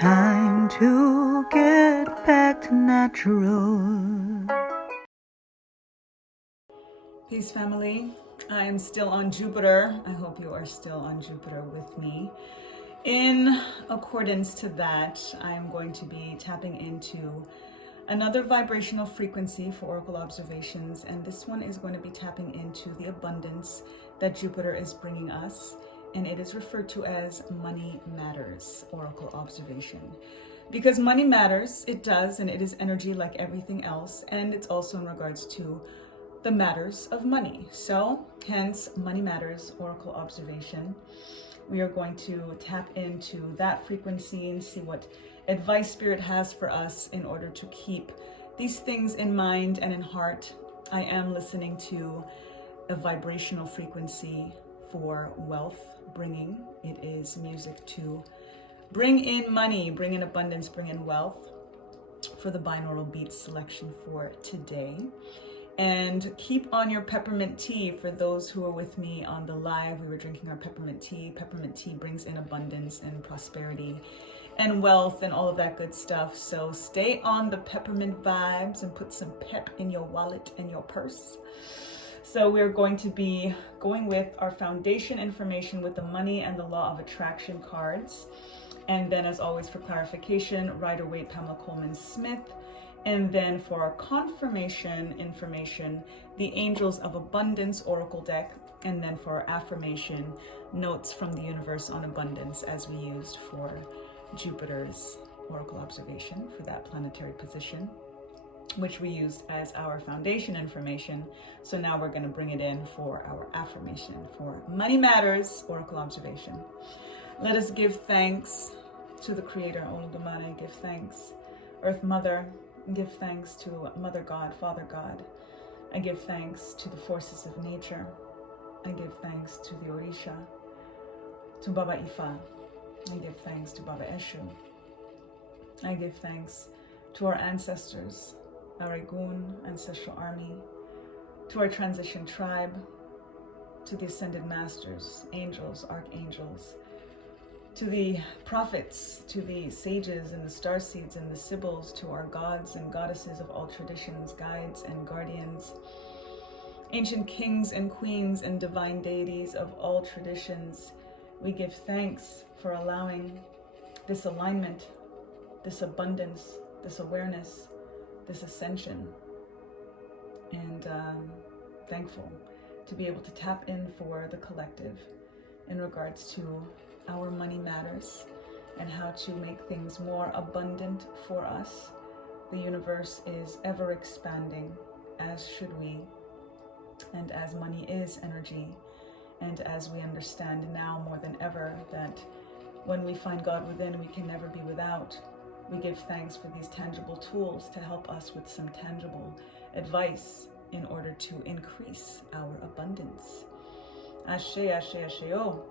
Time to get back to natural. Peace, family. I am still on Jupiter. I hope you are still on Jupiter with me. In accordance to that, I am going to be tapping into another vibrational frequency for oracle observations, and this one is going to be tapping into the abundance that Jupiter is bringing us, and it is referred to as Money Matters oracle observation. Because money matters, it does, and it is energy like everything else, and it's also in regards to the matters of money. So, hence, Money Matters oracle observation. We are going to tap into that frequency and see what advice Spirit has for us in order to keep these things in mind and in heart. I am listening to a vibrational frequency for wealth bringing. It is music to bring in money, bring in abundance, bring in wealth for the binaural beats selection for today. And keep on your peppermint tea. For those who are with me on the live, we were drinking our peppermint tea. Peppermint tea brings in abundance and prosperity and wealth and all of that good stuff. So stay on the peppermint vibes and put some pep in your wallet and your purse. So we're going to be going with our foundation information with the money and the law of attraction cards. And then, as always, for clarification, Rider-Waite Pamela Coleman Smith. And then for our confirmation information, the Angels of Abundance Oracle deck. And then for our affirmation, notes from the universe on abundance, as we used for Jupiter's oracle observation for that planetary position, which we used as our foundation information. So now we're going to bring it in for our affirmation for Money Matters oracle observation. Let us give thanks to the Creator, Oludumare. Give thanks, Earth Mother. Give thanks to Mother God, Father God. I give thanks to the forces of nature. I give thanks to the Orisha, to Baba Ifa. I give thanks to Baba Eshu. I give thanks to our ancestors, our Egun ancestral army, to our transition tribe, to the ascended masters, angels, archangels, to the prophets, to the sages and the starseeds and the sibyls, to our gods and goddesses of all traditions, guides and guardians, ancient kings and queens and divine deities of all traditions. We give thanks for allowing this alignment, this abundance, this awareness, this ascension, and thankful to be able to tap in for the collective in regards to our money matters and how to make things more abundant for us. The universe is ever expanding, as should we, and as money is energy, and as we understand now more than ever that when we find God within, we can never be without. We give thanks for these tangible tools to help us with some tangible advice in order to increase our abundance. Ashe, ashe, ashe, oh.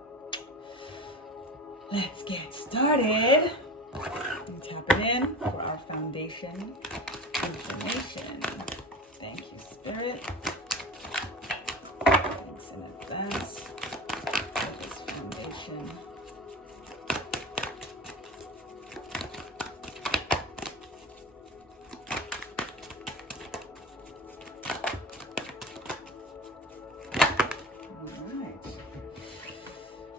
Let's get started. And tap it in for our foundation information. Thank you, Spirit. Thanks in advance for this foundation.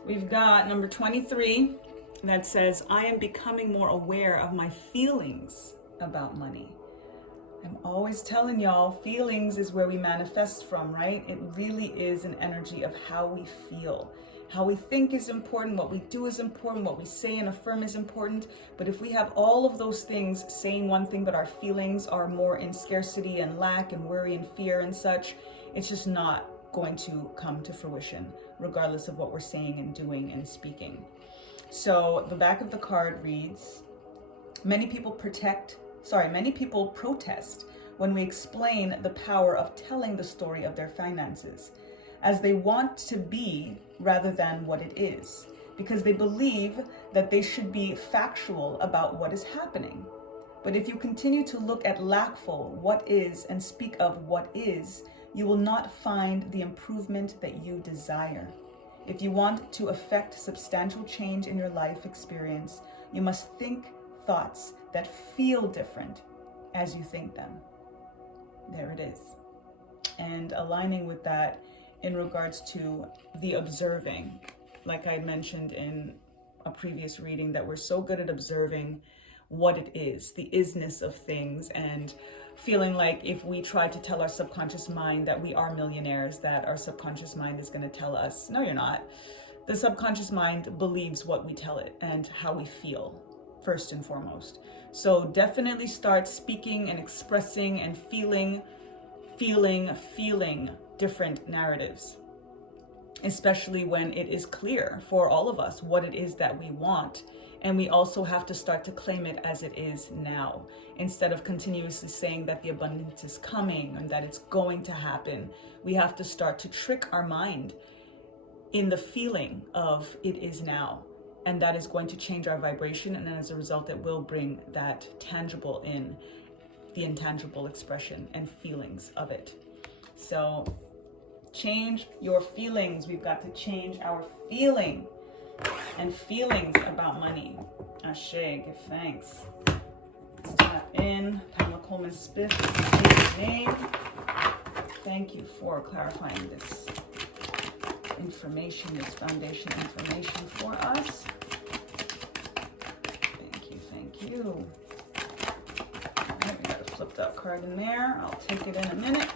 We've got number 23 that says, I am becoming more aware of my feelings about money. I'm always telling y'all, feelings is where we manifest from, right? It really is an energy of how we feel. How we think is important, what we do is important, what we say and affirm is important. But if we have all of those things saying one thing, but our feelings are more in scarcity and lack and worry and fear and such, it's just not going to come to fruition, regardless of what we're saying and doing and speaking. So the back of the card reads, many people protest when we explain the power of telling the story of their finances, as they want to be rather than what it is, because they believe that they should be factual about what is happening. But if you continue to look at lackful, what is, and speak of what is, you will not find the improvement that you desire. If you want to affect substantial change in your life experience, you must think thoughts that feel different as you think them. There it is. And aligning with that in regards to the observing, like I mentioned in a previous reading, that we're so good at observing what it is, the isness of things, and feeling like if we try to tell our subconscious mind that we are millionaires, that our subconscious mind is going to tell us, no, you're not. The subconscious mind believes what we tell it and how we feel, first and foremost. So definitely start speaking and expressing and feeling different narratives, especially when it is clear for all of us what it is that we want. And we also have to start to claim it as it is now, instead of continuously saying that the abundance is coming and that it's going to happen. We have to start to trick our mind in the feeling of it is now. And that is going to change our vibration. And as a result, it will bring that tangible in, the intangible expression and feelings of it. So change your feelings. We've got to change our feeling and feelings about money. Ashe, give thanks. Let's tap in. Pamela Coleman Spiff, name. Thank you for clarifying this information, this foundation information for us. Thank you. All right, we got a flipped out card in there. I'll take it in a minute.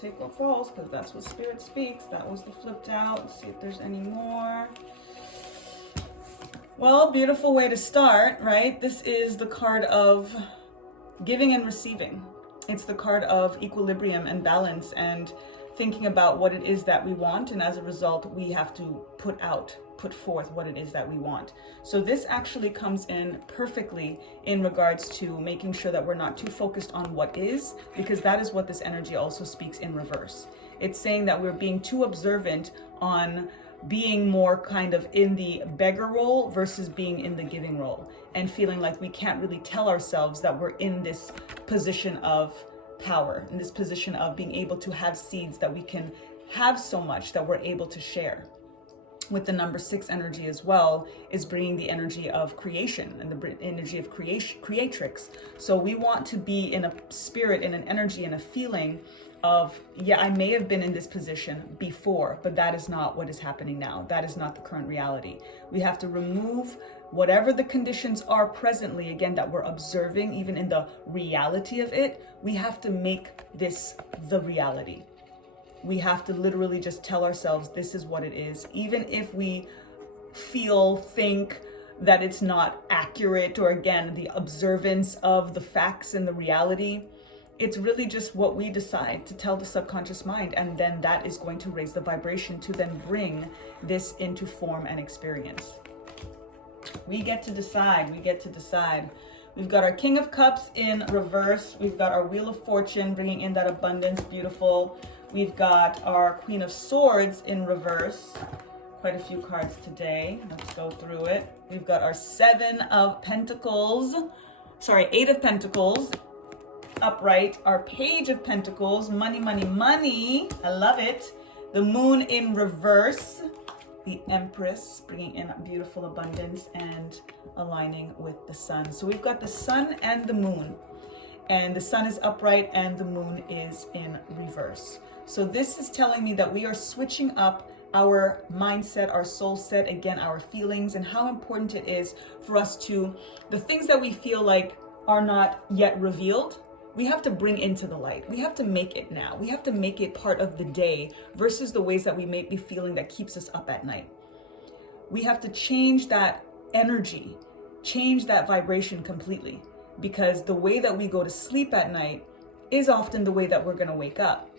Take what falls, because that's what Spirit speaks. That was the flipped out. Let's see if there's any more. Well, beautiful way to start, right? This is the card of giving and receiving. It's the card of equilibrium and balance and thinking about what it is that we want. And as a result, we have to put forth what it is that we want. So this actually comes in perfectly in regards to making sure that we're not too focused on what is, because that is what this energy also speaks in reverse. It's saying that we're being too observant on being more kind of in the beggar role versus being in the giving role, and feeling like we can't really tell ourselves that we're in this position of power, in this position of being able to have seeds, that we can have so much that we're able to share. With the number 6 energy as well, is bringing the energy of creation and the energy of creatrix. So we want to be in a spirit, in an energy, and a feeling of, yeah, I may have been in this position before, but that is not what is happening now. That is not the current reality. We have to remove whatever the conditions are presently, again, that we're observing, even in the reality of it. We have to make this the reality. We have to literally just tell ourselves this is what it is, even if we think that it's not accurate, or again, the observance of the facts and the reality. It's really just what we decide to tell the subconscious mind, and then that is going to raise the vibration to then bring this into form and experience. We get to decide. We've got our King of Cups in reverse. We've got our Wheel of Fortune bringing in that abundance, beautiful. We've got our Queen of Swords in reverse. Quite a few cards today. Let's go through it. We've got our 8 of Pentacles upright. Our Page of Pentacles, money. I love it. The Moon in reverse. The Empress bringing in beautiful abundance and aligning with the Sun. So we've got the Sun and the Moon. And the Sun is upright and the Moon is in reverse. So this is telling me that we are switching up our mindset, our soul set, again, our feelings, and how important it is for us to, the things that we feel like are not yet revealed, we have to bring into the light. We have to make it now. We have to make it part of the day versus the ways that we may be feeling that keeps us up at night. We have to change that energy, change that vibration completely, because the way that we go to sleep at night is often the way that we're going to wake up.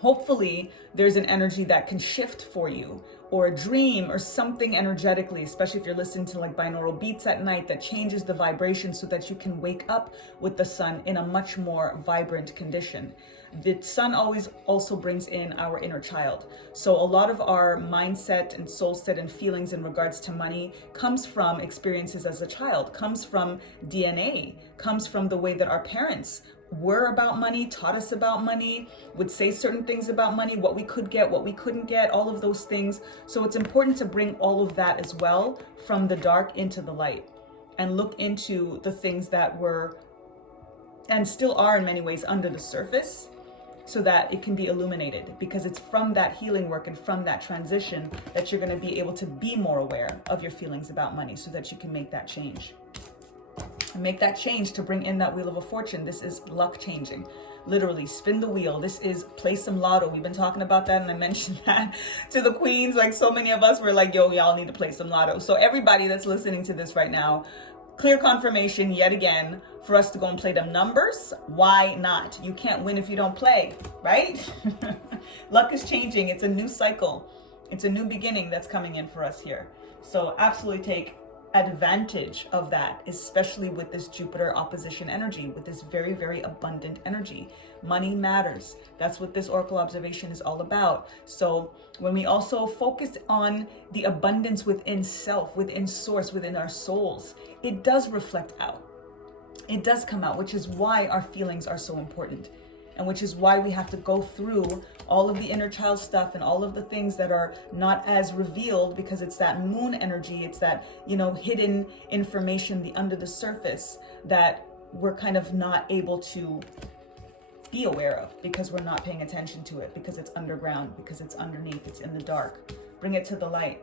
Hopefully there's an energy that can shift for you, or a dream or something energetically, especially if you're listening to like binaural beats at night, that changes the vibration so that you can wake up with the sun in a much more vibrant condition. The sun always also brings in our inner child. So a lot of our mindset and soul set and feelings in regards to money comes from experiences as a child, comes from DNA, comes from the way that our parents were about money, taught us about money, would say certain things about money, what we could get, what we couldn't get, all of those things. So it's important to bring all of that as well from the dark into the light and look into the things that were and still are in many ways under the surface, so that it can be illuminated, because it's from that healing work and from that transition that you're going to be able to be more aware of your feelings about money, so that you can make that change. And make that change to bring in that wheel of a fortune. This is luck changing. Literally spin the wheel. This is play some lotto. We've been talking about that, and I mentioned that to the queens. Like, so many of us were like, yo, y'all need to play some lotto. So everybody that's listening to this right now, clear confirmation yet again for us to go and play them numbers. Why not? You can't win if you don't play, right? Luck is changing. It's a new cycle. It's a new beginning that's coming in for us here. So absolutely take advantage of that, especially with this Jupiter opposition energy, with this very, very abundant energy. Money matters. That's what this oracle observation is all about. So when we also focus on the abundance within self, within source, within our souls, it does reflect out. It does come out, which is why our feelings are so important. And which is why we have to go through all of the inner child stuff and all of the things that are not as revealed, because it's that moon energy. It's that, hidden information, the under the surface, that we're kind of not able to be aware of, because we're not paying attention to it, because it's underground, because it's underneath, it's in the dark. Bring it to the light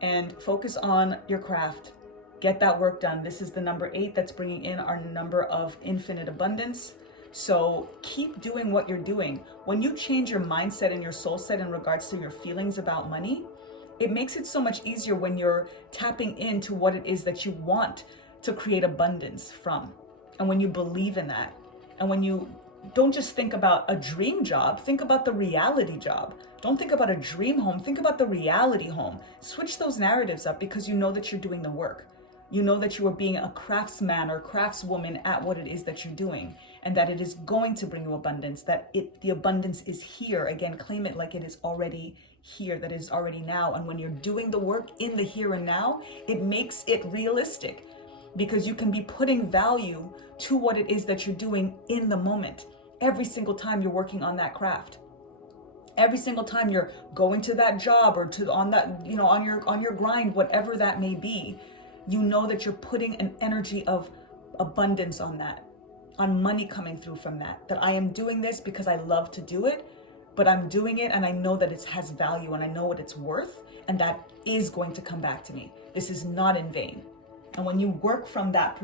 and focus on your craft. Get that work done. This is the number 8 that's bringing in our number of infinite abundance. So keep doing what you're doing. When you change your mindset and your soul set in regards to your feelings about money, it makes it so much easier when you're tapping into what it is that you want to create abundance from. And when you believe in that, and when you don't just think about a dream job, think about the reality job. Don't think about a dream home, think about the reality home. Switch those narratives up, because you know that you're doing the work. You know that you are being a craftsman or craftswoman at what it is that you're doing, and that it is going to bring you abundance, that the abundance is here. Again, claim it like it is already here, that it is already now. And when you're doing the work in the here and now, it makes it realistic, because you can be putting value to what it is that you're doing in the moment. Every single time you're working on that craft, every single time you're going to that job or on your grind, whatever that may be, you know that you're putting an energy of abundance on that, on money coming through from that I am doing this because I love to do it, but I'm doing it and I know that it has value and I know what it's worth, and that is going to come back to me. This is not in vain. And when you work from that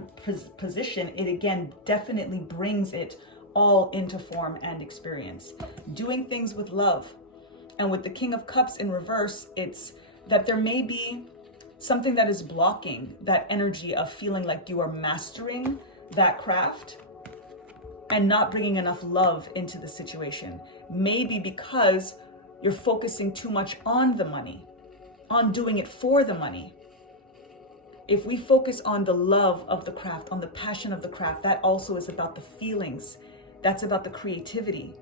position, it again definitely brings it all into form and experience. Doing things with love. And with the King of Cups in reverse, it's that there may be something that is blocking that energy of feeling like you are mastering that craft and not bringing enough love into the situation. Maybe because you're focusing too much on the money, on doing it for the money. If we focus on the love of the craft, on the passion of the craft, that also is about the feelings. That's about the creativity.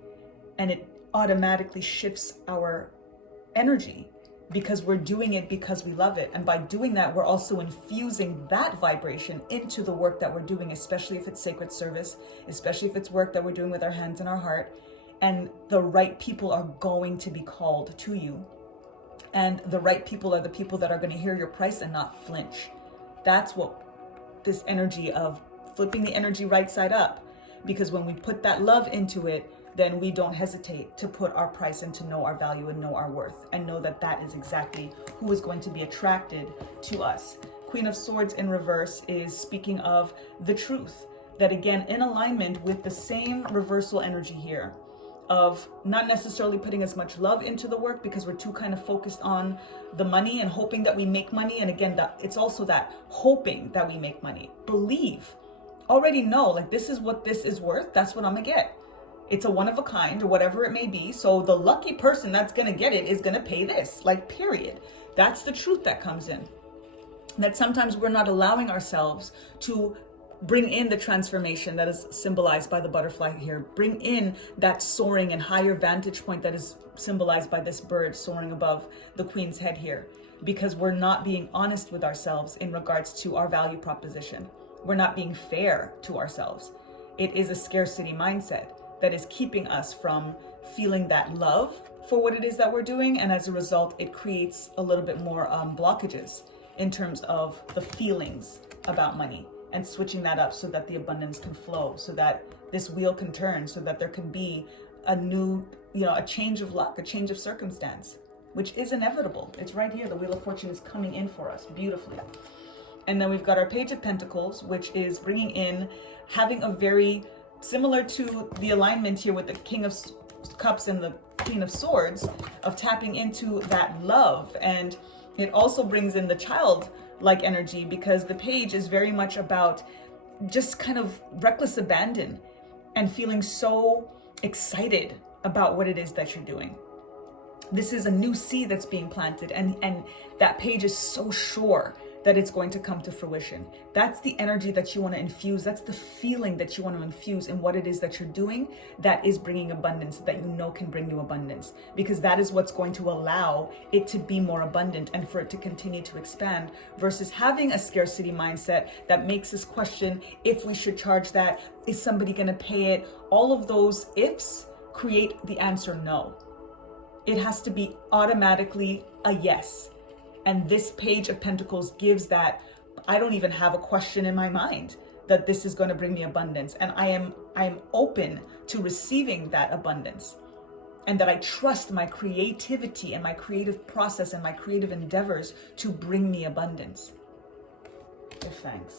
And it automatically shifts our energy, because we're doing it because we love it. And by doing that, we're also infusing that vibration into the work that we're doing, especially if it's sacred service, especially if it's work that we're doing with our hands and our heart. And the right people are going to be called to you. And the right people are the people that are going to hear your price and not flinch. That's what this energy of flipping the energy right side up. Because when we put that love into it, then we don't hesitate to put our price and to know our value and know our worth, and know that that is exactly who is going to be attracted to us. Queen of Swords in reverse is speaking of the truth, that again, in alignment with the same reversal energy here of not necessarily putting as much love into the work, because we're too kind of focused on the money and hoping that we make money. And again, it's also that hoping that we make money. Believe, already know, like, this is what this is worth. That's what I'm gonna get. It's a one of a kind or whatever it may be. So the lucky person that's going to get it is going to pay this, like, period. That's the truth that comes in. That sometimes we're not allowing ourselves to bring in the transformation that is symbolized by the butterfly here. Bring in that soaring and higher vantage point that is symbolized by this bird soaring above the queen's head here. Because we're not being honest with ourselves in regards to our value proposition. We're not being fair to ourselves. It is a scarcity mindset that is keeping us from feeling that love for what it is that we're doing. And as a result, it creates a little bit more blockages in terms of the feelings about money, and switching that up so that the abundance can flow, so that this wheel can turn, so that there can be a new, a change of luck, a change of circumstance, which is inevitable. It's right here. The Wheel of Fortune is coming in for us beautifully. And then we've got our Page of Pentacles, which is bringing in, having a very similar to the alignment here with the King of Cups and the Queen of Swords, of tapping into that love. And it also brings in the child-like energy, because the Page is very much about just kind of reckless abandon and feeling so excited about what it is that you're doing. This is a new seed that's being planted, and that Page is so sure that it's going to come to fruition. That's the energy that you want to infuse. That's the feeling that you want to infuse in what it is that you're doing that is bringing abundance, that you know can bring you abundance, because that is what's going to allow it to be more abundant and for it to continue to expand, versus having a scarcity mindset that makes us question if we should charge that. Is somebody going to pay it? All of those ifs create the answer no. It has to be automatically a yes. And this Page of Pentacles gives that, I don't even have a question in my mind that this is going to bring me abundance. And I am open to receiving that abundance. And that I trust my creativity and my creative process and my creative endeavors to bring me abundance. Give thanks.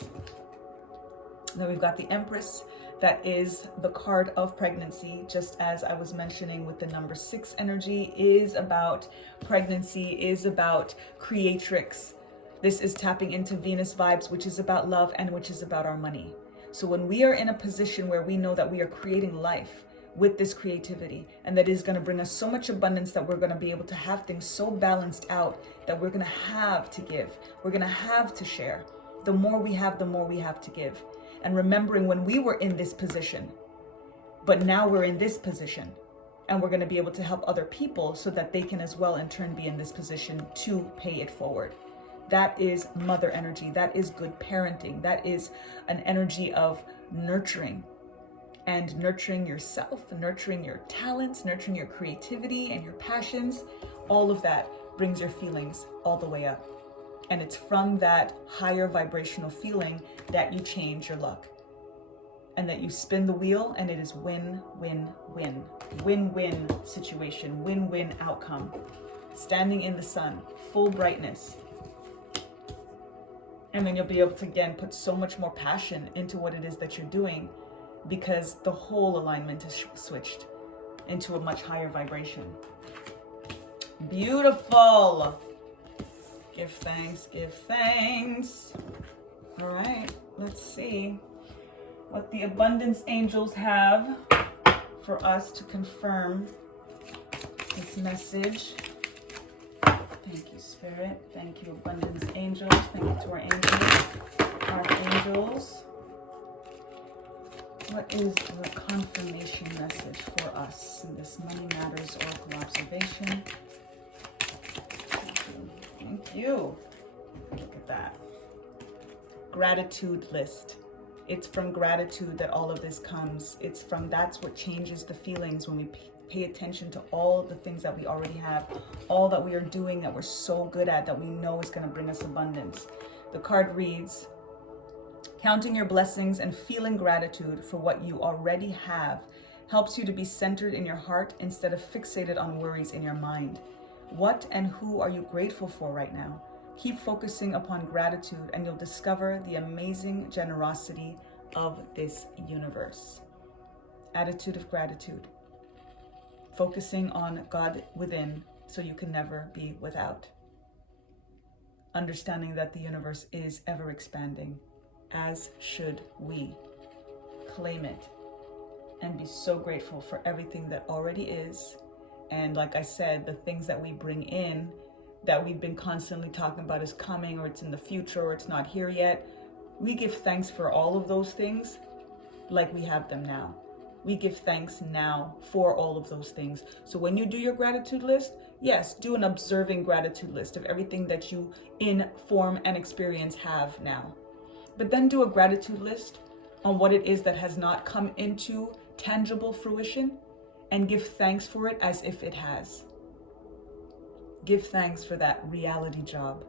Then we've got the Empress. That is the card of pregnancy, just as I was mentioning with the number 6 energy, is about pregnancy, is about creatrix. This is tapping into Venus vibes, which is about love and which is about our money. So when we are in a position where we know that we are creating life with this creativity, and that is going to bring us so much abundance that we're going to be able to have things so balanced out that we're going to have to give, we're going to have to share. The more we have, the more we have to give. And remembering when we were in this position, but now we're in this position, and we're going to be able to help other people so that they can as well in turn be in this position to pay it forward. That is mother energy. That is good parenting. That is an energy of nurturing, and nurturing yourself, nurturing your talents, nurturing your creativity and your passions. All of that brings your feelings all the way up. And it's from that higher vibrational feeling that you change your luck, and that you spin the wheel, and it is win, win, win. Win-win situation, win-win outcome. Standing in the sun, full brightness. And then you'll be able to, again, put so much more passion into what it is that you're doing, because the whole alignment is switched into a much higher vibration. Beautiful. Give thanks, give thanks. All right, let's see what the abundance angels have for us to confirm this message. Thank you, Spirit. Thank you, abundance angels. Thank you to our angels, archangels. What is the confirmation message for us in this Money Matters Oracle observation? Thank you. Look at that. Gratitude list. It's from gratitude that all of this comes. It's from, that's what changes the feelings when we pay attention to all of the things that we already have, all that we are doing that we're so good at, that we know is going to bring us abundance. The card reads, counting your blessings and feeling gratitude for what you already have helps you to be centered in your heart instead of fixated on worries in your mind. What and who are you grateful for right now? Keep focusing upon gratitude and you'll discover the amazing generosity of this universe. Attitude of gratitude. Focusing on God within so you can never be without. Understanding that the universe is ever expanding, as should we. Claim it and be so grateful for everything that already is. And like I said, the things that we bring in that we've been constantly talking about is coming, or it's in the future, or it's not here yet. We give thanks for all of those things like we have them now. We give thanks now for all of those things. So when you do your gratitude list, yes, do an observing gratitude list of everything that you in form and experience have now. But then do a gratitude list on what it is that has not come into tangible fruition and give thanks for it as if it has. Give thanks for that reality job,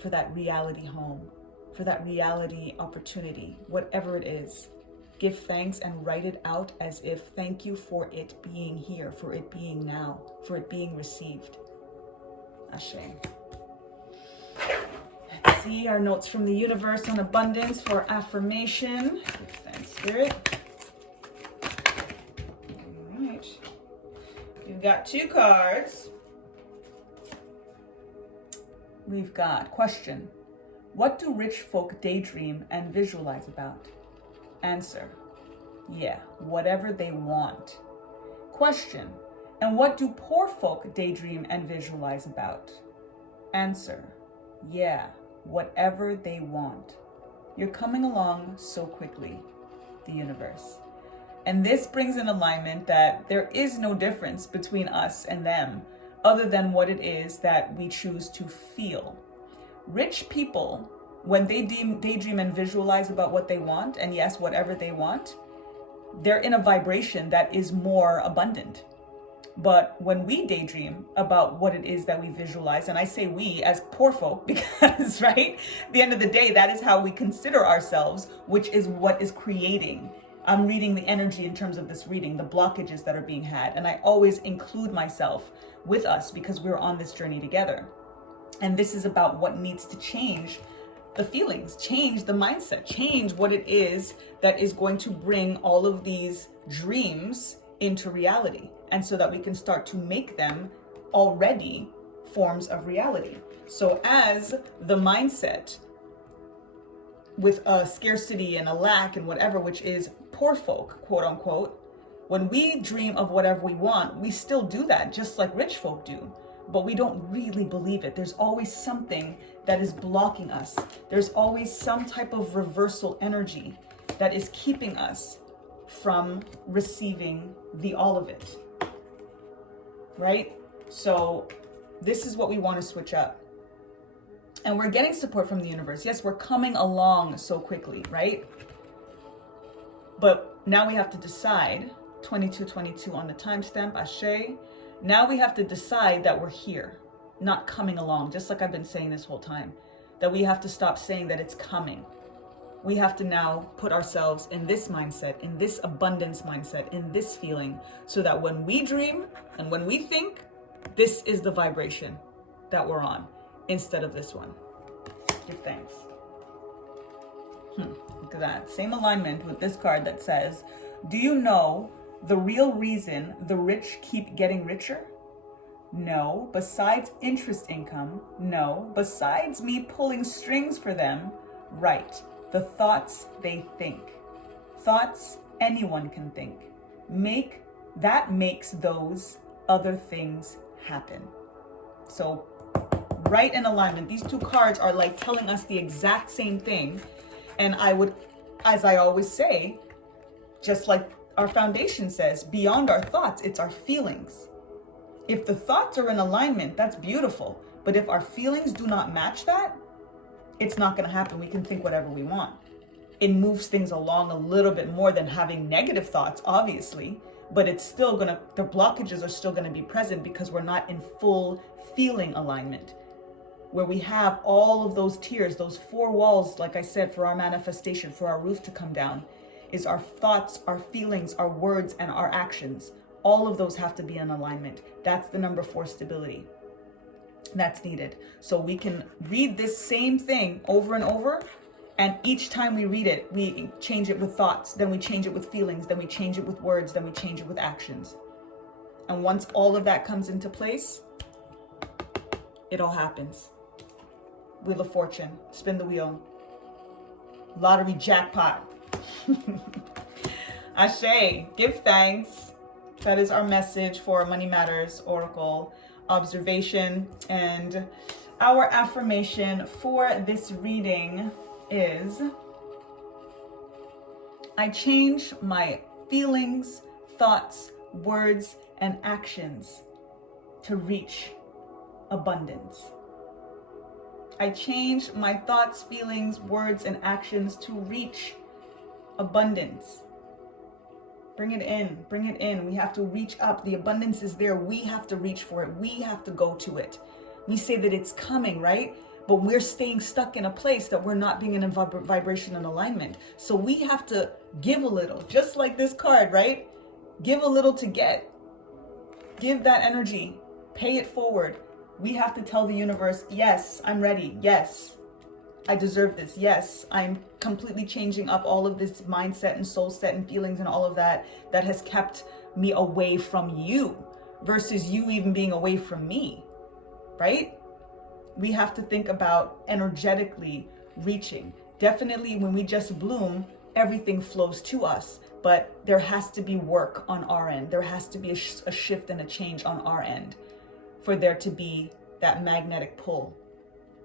for that reality home, for that reality opportunity, whatever it is. Give thanks and write it out as if thank you for it being here, for it being now, for it being received. Ashe. Let's see our notes from the universe on abundance for affirmation. Give thanks, Spirit. All right. We've got 2 cards. We've got question. What do rich folk daydream and visualize about? Answer. Yeah, whatever they want. Question. And what do poor folk daydream and visualize about? Answer. Yeah, whatever they want. You're coming along so quickly, the universe. And this brings in alignment that there is no difference between us and them, other than what it is that we choose to feel. Rich people, when they daydream and visualize about what they want, and yes, whatever they want, they're in a vibration that is more abundant. But when we daydream about what it is that we visualize, and I say we as poor folk because, right, at the end of the day, that is how we consider ourselves, which is what is creating. I'm reading the energy in terms of this reading, the blockages that are being had. And I always include myself with us because we're on this journey together. And this is about what needs to change the feelings, change the mindset, change what it is that is going to bring all of these dreams into reality. And so that we can start to make them already forms of reality. So as the mindset with a scarcity and a lack and whatever, which is poor folk, quote unquote, when we dream of whatever we want, we still do that just like rich folk do. But we don't really believe it. There's always something that is blocking us. There's always some type of reversal energy that is keeping us from receiving the all of it. Right? So this is what we want to switch up. And we're getting support from the universe. Yes, we're coming along so quickly, right? But now we have to decide, 2222 on the timestamp, Ashe. Now we have to decide that we're here, not coming along, just like I've been saying this whole time, that we have to stop saying that it's coming. We have to now put ourselves in this mindset, in this abundance mindset, in this feeling, so that when we dream and when we think, this is the vibration that we're on instead of this one. Give thanks. Look at that. Same alignment with this card that says, do you know the real reason the rich keep getting richer? No. Besides interest income? No. Besides me pulling strings for them? Right. The thoughts they think. Thoughts anyone can think. That makes those other things happen. So right in alignment, these 2 cards are like telling us the exact same thing. And I would, as I always say, just like our foundation says, beyond our thoughts, it's our feelings. If the thoughts are in alignment, that's beautiful. But if our feelings do not match that, it's not going to happen. We can think whatever we want. It moves things along a little bit more than having negative thoughts, obviously, but it's still going to, the blockages are still going to be present because we're not in full feeling alignment, where we have all of those tiers, those 4 walls, like I said, for our manifestation, for our roof to come down, is our thoughts, our feelings, our words, and our actions. All of those have to be in alignment. That's the number 4 stability that's needed. So we can read this same thing over and over, and each time we read it, we change it with thoughts, then we change it with feelings, then we change it with words, then we change it with actions. And once all of that comes into place, it all happens. Wheel of Fortune, spin the wheel. Lottery jackpot. Ashe, give thanks. That is our message for Money Matters Oracle observation. And our affirmation for this reading is, I change my feelings, thoughts, words, and actions to reach abundance. I change my thoughts, feelings, words, and actions to reach Abundance. Bring it in, bring it in. We have to reach up. The abundance is there. We have to reach for it. We have to go to it. We say that it's coming, right? But we're staying stuck in a place that we're not being in a vibration and alignment. So we have to give a little, just like this card, right? Give a little to get. Give that energy. Pay it forward. We have to tell the universe, yes, I'm ready. Yes, I deserve this. Yes, I'm completely changing up all of this mindset and soul set and feelings and all of that has kept me away from you versus you even being away from me, right? We have to think about energetically reaching. Definitely when we just bloom, everything flows to us, but there has to be work on our end. There has to be a shift and a change on our end for there to be that magnetic pull,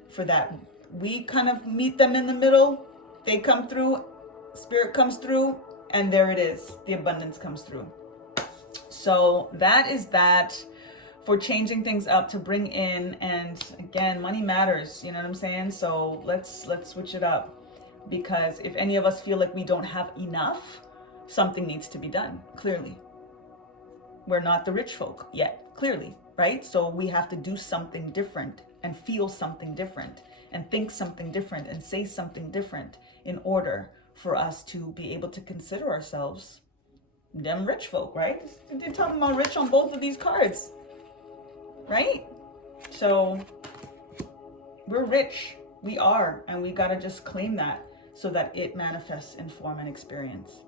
for that we kind of meet them in the middle, they come through, spirit comes through, and there it is, the abundance comes through. So that is that for changing things up to bring in, and again, money matters, you know what I'm saying? So let's switch it up, because if any of us feel like we don't have enough, something needs to be done, clearly. We're not the rich folk yet, clearly, right? So we have to do something different and feel something different and think something different and say something different in order for us to be able to consider ourselves them rich folk, right? They're talking about rich on both of these cards, right? So we're rich, we are, and we gotta just claim that so that it manifests in form and experience.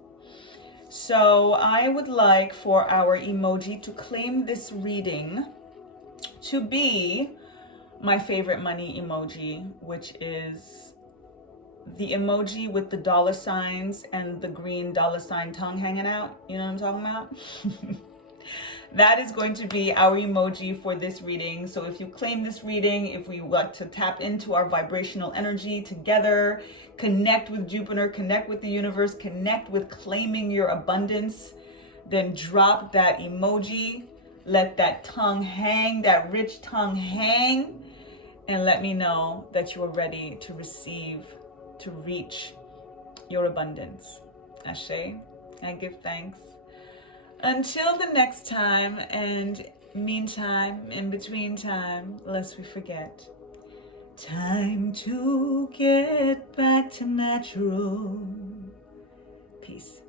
So I would like for our emoji to claim this reading to be my favorite money emoji, which is the emoji with the dollar signs and the green dollar sign tongue hanging out. You know what I'm talking about? That is going to be our emoji for this reading. So if you claim this reading, if we want to tap into our vibrational energy together, connect with Jupiter, connect with the universe, connect with claiming your abundance, then drop that emoji. Let that tongue hang, that rich tongue hang, and let me know that you are ready to receive, to reach your abundance. Ashe, I give thanks. Until the next time, and meantime, in between time, lest we forget, time to get back to natural. Peace.